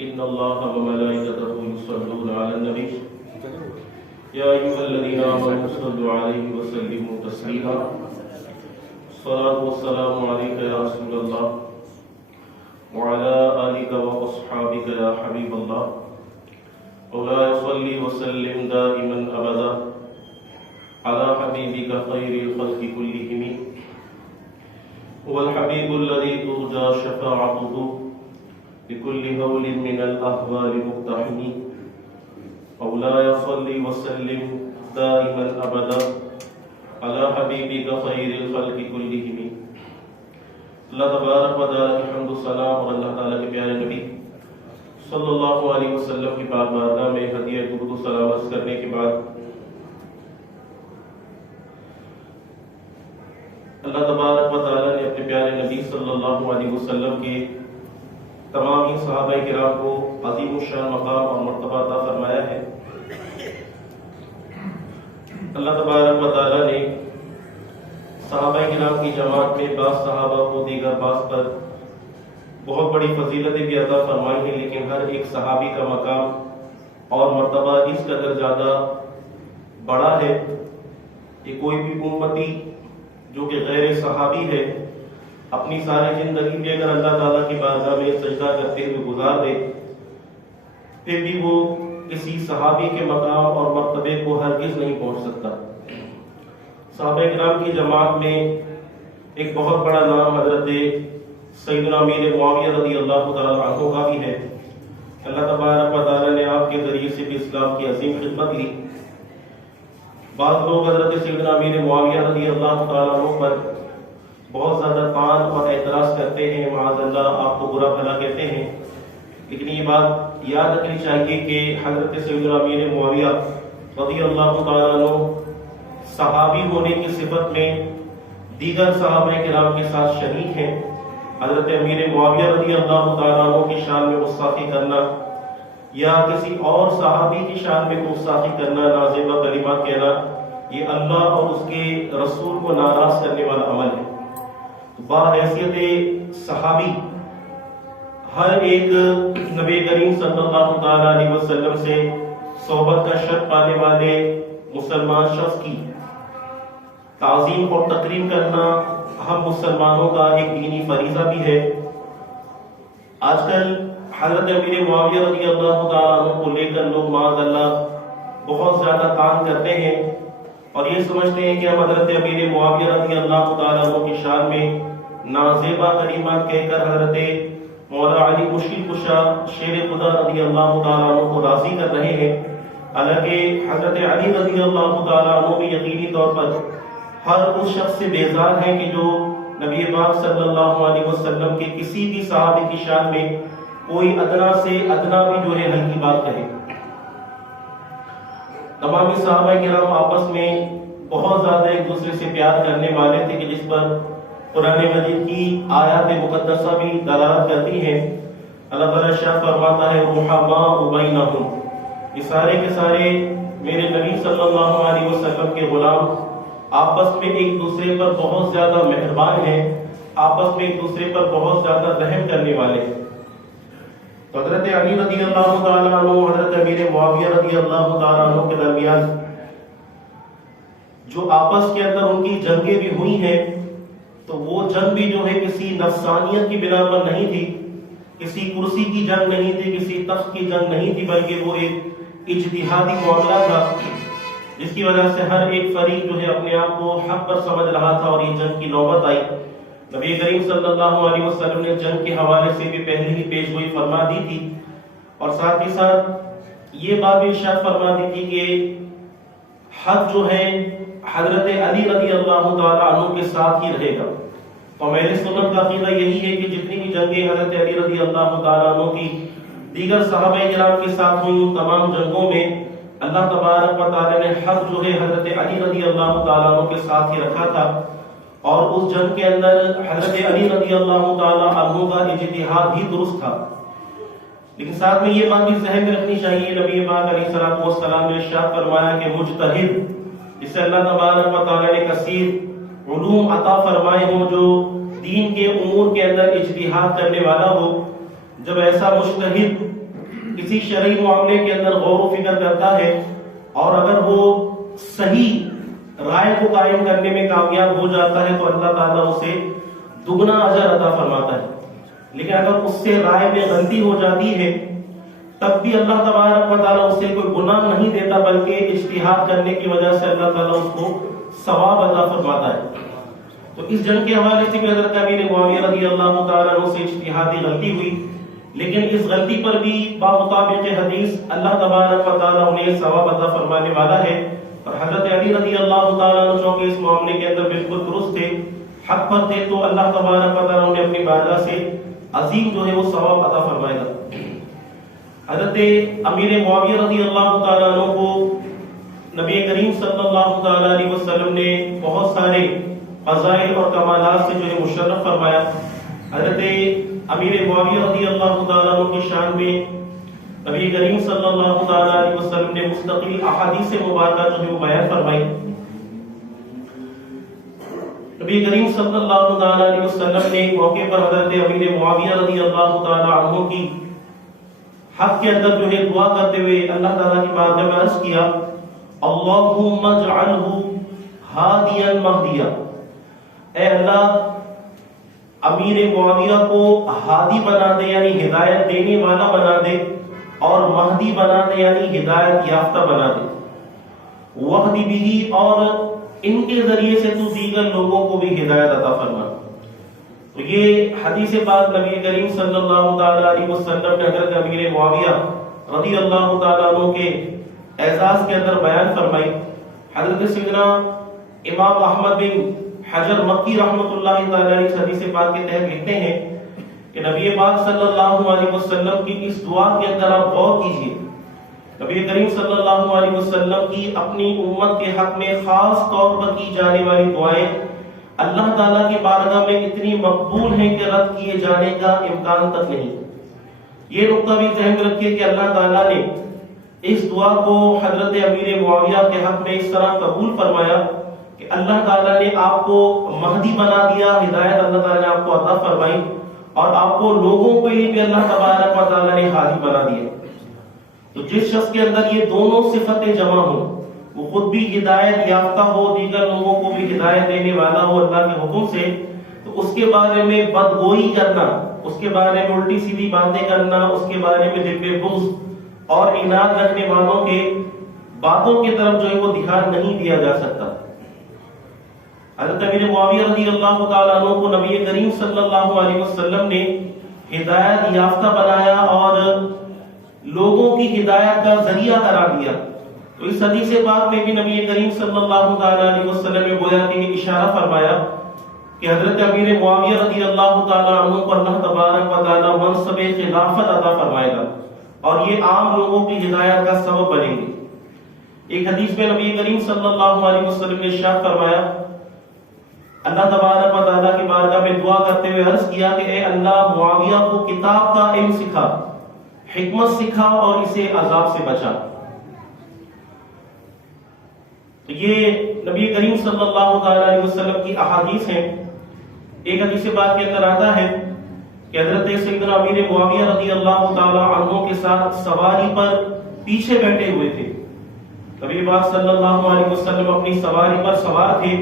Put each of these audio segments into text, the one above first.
إن الله وملائكته يصلون على النبي يا أيها الذين آمنوا صلوا عليه وسلموا تسليما الصلاة والسلام عليك يا رسول الله وعلى آلك وأصحابك يا حبيب الله مولاي صل وسلم دائما أبدا على حبيبك خير الخلق كلهم هو الحبيب الذي ترجى شفاعته بكل هول من الأهوال مقتحم مولاي صل وسلم دائما أبدا على حبيبك خير الخلق كلهم. اللہ تبارک و تعالیٰ کی حمد و ثنا اور اللہ تعالیٰ کے پیارے نبی صلی اللہ علیہ وسلم کی پاک بارگاہ میں ہدیہ درود و سلام عرض کرنے کے بعد اللہ تبارک و تعالیٰ نے اپنے پیارے نبی صلی اللہ علیہ وسلم کے تمام ہی صحابہ کرام کو عظیم الشان مقام اور مرتبہ عطا فرمایا ہے. اللہ تبارک و تعالیٰ نے صحابہ کرام کی جماعت میں بعض صحابہ کو دیگر بعض پر بہت بڑی فضیلتیں بھی عطا فرمائی ہیں، لیکن ہر ایک صحابی کا مقام اور مرتبہ اس قدر زیادہ بڑا ہے کہ کوئی بھی امتی جو کہ غیر صحابی ہے اپنی ساری زندگی بھی اگر اللہ تعالیٰ کی بارگاہ میں سجدہ کرتے ہوئے گزار دے پھر بھی وہ کسی صحابی کے مقام اور مرتبے کو ہرگز نہیں پہنچ سکتا. صحابہ کرام کی جماعت میں ایک بہت بڑا نام حضرت سیدنا امیر معاویہ رضی اللہ تعالیٰ عنہ کا بھی ہے. اللہ تبارک و تعالیٰ نے آپ کے ذریعے سے بھی اسلام کی عظیم خدمت کی. بعض لوگ حضرت سیدنا امیر معاویہ رضی اللہ تعالیٰ عنہ پر بہت زیادہ طعن اور اعتراض کرتے ہیں، معاذ اللہ آپ کو برا بھلا کہتے ہیں، لیکن یہ بات یاد رکھنی چاہیے کہ حضرت سیدنا امیر معاویہ رضی اللہ تعالیٰ عنہ صحابی ہونے کی صفت میں دیگر صحابہ کرام کے ساتھ شریک ہیں. حضرت امیر معاویہ رضی اللہ تعالیٰ عنہ کی شان میں گستاخی کرنا یا کسی اور صحابی کی شان میں گستاخی کرنا، نازیبہ کلمات کہنا، یہ اللہ اور اس کے رسول کو ناراض کرنے والا عمل ہے. بحیثیت صحابی ہر ایک نبی کریم صلی اللہ علیہ وسلم سے صحبت کا شرف پانے والے مسلمان شخص کی تعظیم اور تکریم کرنا ہم مسلمانوں کا ایک دینی فریضہ بھی ہے. آج کل حضرت امیر معاویہ رضی اللہ تعالیٰ عنہ کو لے کر لوگ معاذ اللہ بہت زیادہ طعن کرتے ہیں اور یہ سمجھتے ہیں کہ ہم حضرت امیر معاویہ رضی اللہ تعالیٰ عنہ کی شان میں نازیبہ کلمات کہہ کر حضرت مولا علی مشکل کشا شیر خدا رضی اللہ تعالیٰ عنہ کو راضی کر رہے ہیں. حالانکہ حضرت علی رضی اللہ تعالیٰ عنہ بھی یقینی طور پر ہر اس شخص سے بیزار ہیں کہ جو نبی پاک صلی اللہ علیہ وسلم کے کسی بھی صحابی کی شان میں کوئی ادنا سے ادنا بھی جو ہے ہلکی بات کہے. تمام صحابہ کرام آپس میں بہت زیادہ ایک دوسرے سے پیار کرنے والے تھے کہ جس پر قرآن مجید کی آیات مقدسہ بھی دلالت کرتی ہیں. اللہ تعالیٰ شاہ فرماتا ہے رحماء بینہم، یہ سارے کے سارے میرے نبی صلی اللہ علیہ وسلم کے غلام آپس میں ایک دوسرے پر بہت زیادہ مہربان ہیں، آپس میں ایک دوسرے پر بہت زیادہ رحم کرنے والے ہیں. تو حضرت علی رضی اللہ تعالیٰ عنہ حضرت امیر معاویہ رضی اللہ تعالیٰ عنہ کے درمیان جو آپس کے اندر ان کی جنگیں بھی ہوئی ہیں تو وہ جنگ بھی جو ہے کسی نفسانیت کی بنا پر نہیں تھی، کسی کرسی کی جنگ نہیں تھی، کسی تخت کی جنگ نہیں تھی، بلکہ وہ ایک اجتہادی معاملہ تھا جس کی وجہ سے ہر ایک فریق جو ہے اپنے آپ کو حق پر سمجھ رہا تھا اور یہ جنگ کی نوبت آئی. نبی کریم صلی اللہ علیہ وسلم نے جنگ کے حوالے سے بھی پہلے ہی پیشگوئی فرما دی تھی اور ساتھ ہی ساتھ یہ بات بھی ارشاد فرما دی تھی کہ حق جو ہے حضرت علی رضی اللہ تعالیٰ عنہ کے ساتھ ہی رہے گا. تو میرے سنت کا عقیدہ یہی ہے کہ جتنی بھی جنگیں حضرت علی رضی اللہ تعالیٰ عنہ کی دیگر صحابہ کرام کے ساتھ ہوئی ان تمام جنگوں میں اللہ تبارک و تعالیٰ نے حق جو ہے حضرت علی رضی اللہ تعالیٰ عنہ کے ساتھ ہی رکھا تھا اور اس جنگ کے اندر حضرت علی رضی اللہ تعالیٰ عنہ کا اجتہاد ہی درست تھا. لیکن ساتھ میں یہ بات بھی ذہن میں رکھنی چاہیے، نبی پاک علیہ الصلوۃ والسلام نے ارشاد فرمایا کہ مجتہد جسے اللہ تبارک و تعالیٰ نے کثیر علوم عطا فرمائے ہوں، جو دین کے امور کے اندر اجتہاد کرنے والا ہو، جب ایسا مجتہد کسی شرعی معاملے کے اندر غور و فکر کرتا ہے اور اگر وہ صحیح رائے کو قائم کرنے میں کامیاب ہو جاتا ہے تو اللہ تعالیٰ اسے دگنا اجر عطا فرماتا ہے. لیکن اگر اس سے رائے میں غلطی ہو جاتی ہے تب بھی اللہ تبارک و تعالیٰ اسے کوئی گناہ نہیں دیتا، بلکہ اجتہاد کرنے کی وجہ سے اللہ تعالیٰ اس کو ثواب عطا فرماتا ہے. تو اس جنگ کے حوالے سے بھی حضرت امیر معاویہ رضی اللہ تعالیٰ عنہ سے اجتہادی غلطی ہوئی، لیکن اس غلطی پر بھی بمطابق حدیث اللہ تبارک و تعالیٰ انہیں ثواب عطا فرمانے والا ہے. اور حضرت علی رضی اللہ تعالیٰ عنہ چونکہ اس معاملے کے اندر بالکل درست تھے، حق پر تھے، تو اللہ تبارک و تعالیٰ انہیں اپنی بارگاہ سے عظیم جو ہے وہ ثواب عطا فرمائے گا. حضرت امیر معاویہ رضی اللہ تعالیٰ عنہ کو نبی کریم صلی اللہ تعالیٰ علیہ وسلم نے بہت سارے فضائل اور کمالات سے جو ہے مشرف فرمایا. حضرت امیر معاویہ رضی اللہ تعالیٰ عنہ کی شان میں نبی کریم صلی اللہ تعالیٰ علیہ وسلم نے مستقل احادیث مبارکہ جو ہے وہ بیان فرمائی. نبی کریم صلی اللہ تعالیٰ علیہ وسلم نے ایک موقع پر حضرت امیر معاویہ رضی اللہ تعالیٰ عنہ کی حق کے اندر جو ہے دعا کرتے ہوئے اللہ تعالیٰ کی بارگاہ میں عرض کیا، اللہم اجعلہ ہادیا مہدیا، اے اللہ امیر معاویہ کو ہادی بنا دے یعنی ہدایت دینے والا بنا دے، اور مہدی بنا دے یعنی ہدایت یافتہ بنا دے، وہدی بھی، اور ان کے ذریعے سے تو دیگر لوگوں کو بھی ہدایت عطا فرما. تو یہ حدیث پاک نبی کریم صلی اللہ تعالیٰ علیہ وسلم نے حضرت امیر معاویہ رضی اللہ تعالیٰ عنہ کے اعزاز کے اندر بیان فرمائی. حضرت سیدنا امام احمد بن حجر مکی رحمۃ اللہ تعالیٰ علیہ حدیث پاک کے تحت لکھتے ہیں کہ نبی پاک صلی اللہ علیہ وسلم کی اس دعا کے اندر آپ غور کیجیے. نبی کریم صلی اللہ علیہ وسلم کی اپنی امت کے حق میں خاص طور پر کی جانے والی دعائیں اللہ تعالیٰ کی بارگاہ میں اتنی مقبول ہیں کہ رد کیے جانے کا امکان تک نہیں. یہ نقطہ بھی ذہن میں رکھیے کہ اللہ تعالیٰ نے اس دعا کو حضرت امیر معاویہ کے حق میں اس طرح قبول فرمایا کہ اللہ تعالیٰ نے آپ کو مہدی بنا دیا، ہدایت اللہ تعالیٰ نے آپ کو عطا فرمائی، اور آپ کو لوگوں کے لیے بھی اللہ تبارک و تعالیٰ نے ہادی بنا دیا. تو جس شخص کے اندر یہ دونوں صفتیں جمع ہوں، وہ خود بھی ہدایت یافتہ ہو، دیگر لوگوں کو بھی ہدایت دینے والا ہو اللہ کے حکم سے، تو اس کے بارے میں بدگوئی کرنا، اس کے بارے میں الٹی سیدھی باتیں کرنا، اس کے بارے میں دل میں بغض اور اناد رکھنے والوں کے باتوں کی طرف جو ہے وہ دھیان نہیں دیا جا سکتا. حضرت امیر معاویہ رضی اللہ تعالیٰ عنہ کو نبی کریم صلی اللہ علیہ وسلم نے ہدایت یافتہ بنایا اور لوگوں کی ہدایت کا ذریعہ قرار دیا. تو اس حدیث پاک میں بھی نبی کریم صلی اللہ تعالیٰ علیہ وسلم نے گویا کہ اشارہ فرمایا کہ حضرت امیر معاویہ رضی اللہ تعالیٰ عنہ کو اللہ تبارک و تعالیٰ منصب خلافت عطا فرمائے گا اور یہ عام لوگوں کی ہدایت کا سبب بنیں گے. ایک حدیث میں نبی کریم صلی اللہ علیہ وسلم نے ارشاد فرمایا، اللہ تبارک و تعالیٰ کی بارگاہ میں دعا کرتے ہوئے عرض کیا کہ اے اللہ معاویہ کو کتاب کا علم سکھا، حکمت سکھا اور اسے عذاب سے بچا. تو یہ نبی کریم صلی اللہ تعالیٰ علیہ وسلم کی احادیث ہیں. ایک حدیث پاک کے اندر آتا ہے کہ حضرت سیدنا امیر معاویہ رضی اللہ تعالیٰ عنہ کے ساتھ سواری پر پیچھے بیٹھے ہوئے تھے. نبی پاک صلی اللہ علیہ وسلم اپنی سواری پر سوار تھے.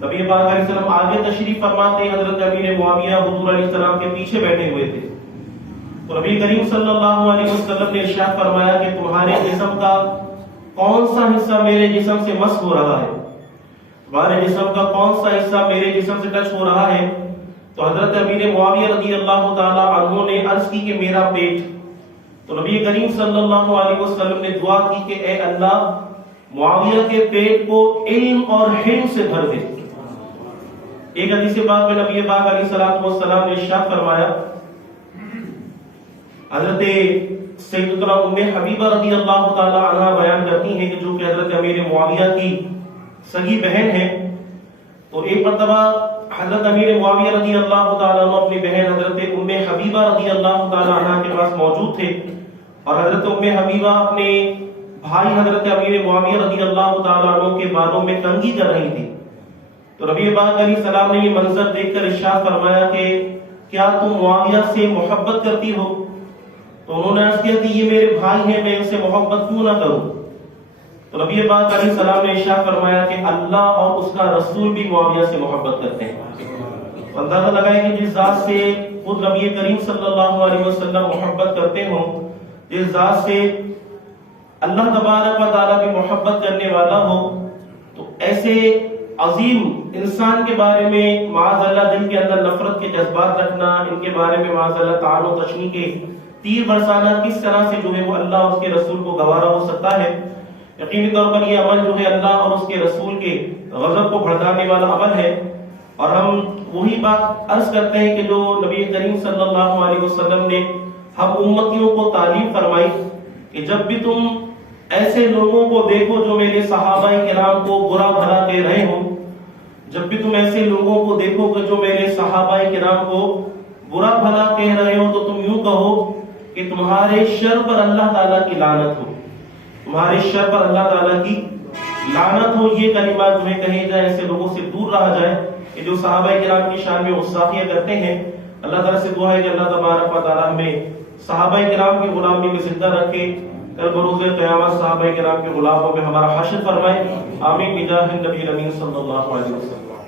نبی پاک علیہ السلام آگے تشریف فرماتے، حضرت امیر معاویہ حضور علیہ السلام کے پیچھے بیٹھے ہوئے تھے. تو نبی کریم صلی اللہ علیہ وسلم نے ارشاد فرمایا کہ تمہارے جسم کا کون سا حصہ میرے جسم سے مس ہو رہا ہے، تمہارے جسم کا کون سا حصہ میرے جسم سے ٹچ ہو رہا ہے. تو حضرت امیر معاویہ رضی اللہ تعالیٰ عنہ نے عرض کی کہ میرا پیٹ. تو نبی کریم صلی اللہ علیہ وسلم نے دعا کی کہ اے اللہ معاویہ کے پیٹ کو علم اور حلم سے بھر دے. ایک حدیث پاک میں نبی پاک علیہ الصلوۃ والسلام نے ارشاد فرمایا، حضرت سیدتنا ام حبیبہ رضی اللہ تعالی عنہا بیان کرتی ہیں کہ جو کہ حضرت امیر معاویہ کی سگی بہن ہے. تو ایک مرتبہ حضرت امیر معاویہ رضی اللہ تعالی عنہ اپنی بہن حضرت ام حبیبہ رضی اللہ تعالی عنہا کے پاس موجود تھے، اور حضرت ام حبیبہ اپنے بھائی حضرت امیر معاویہ رضی اللہ تعالی عنہ کے بالوں میں کنگھی کر رہی تھی. تو نبی پاک علیہ السلام نے یہ منظر دیکھ کر ارشاد فرمایا کہ کیا تم معاویہ سے محبت کرتی ہو؟ تو انہوں نے عرض کیا کہ یہ میرے بھائی ہیں، میں ان سے محبت کیوں نہ کروں؟ تو نبی پاک علیہ السلام نے ارشاد فرمایا کہ اللہ اور اس کا رسول بھی معاویہ سے محبت کرتے ہیں۔ اندازہ لگائیں کہ جس ذات سے خود نبی کریم صلی اللہ علیہ وسلم محبت کرتے ہوں، جس ذات سے اللہ تبارک و تعالیٰ بھی محبت کرنے والا ہو، تو ایسے عظیم انسان کے بارے میں معاذ اللہ دل کے اندر نفرت کے جذبات رکھنا، ان کے بارے میں معاذ اللہ تعان و تشنیع کے تیر برسانا کس طرح سے جو ہے وہ اللہ اور اس کے رسول کو گوارا ہو سکتا ہے؟ یقینی طور پر یہ عمل جو ہے اللہ اور اس کے رسول کے غضب کو بھڑکانے والا عمل ہے، اور ہم وہی بات عرض کرتے ہیں کہ جو نبی کریم صلی اللہ علیہ وسلم نے ہم امتیوں کو تعلیم فرمائی کہ جب بھی تم ایسے لوگوں کو دیکھو جو میرے صحابہ کرام کو برا بھلا کہہ رہے ہوں، جب بھی تم ایسے لوگوں کو دیکھو کہ جو میرے صحابہ کرام کو برا بھلا کہہ رہے ہو، تو تم یوں کہو کہ تمہارے شر پر اللہ تعالیٰ کی لعنت ہو، تمہارے شر پر اللہ تعالیٰ کی لعنت ہو۔ یہ کلمات جو ہے کہے جائے، ایسے لوگوں سے دور رہا جائے کہ جو صحابہ کرام کی شان میں گستاخیاں کرتے ہیں۔ اللہ تعالیٰ سے دعا ہے کہ اللہ تبارک و تعالیٰ ہمیں صحابہ کرام کی غلامی میں زندہ رکھے، کل بروز قیامت صحابہ کرام کے غلاموں میں ہمارا حشر فرمائے۔ آمین بجاہ النبی الامین صلی اللہ علیہ وسلم۔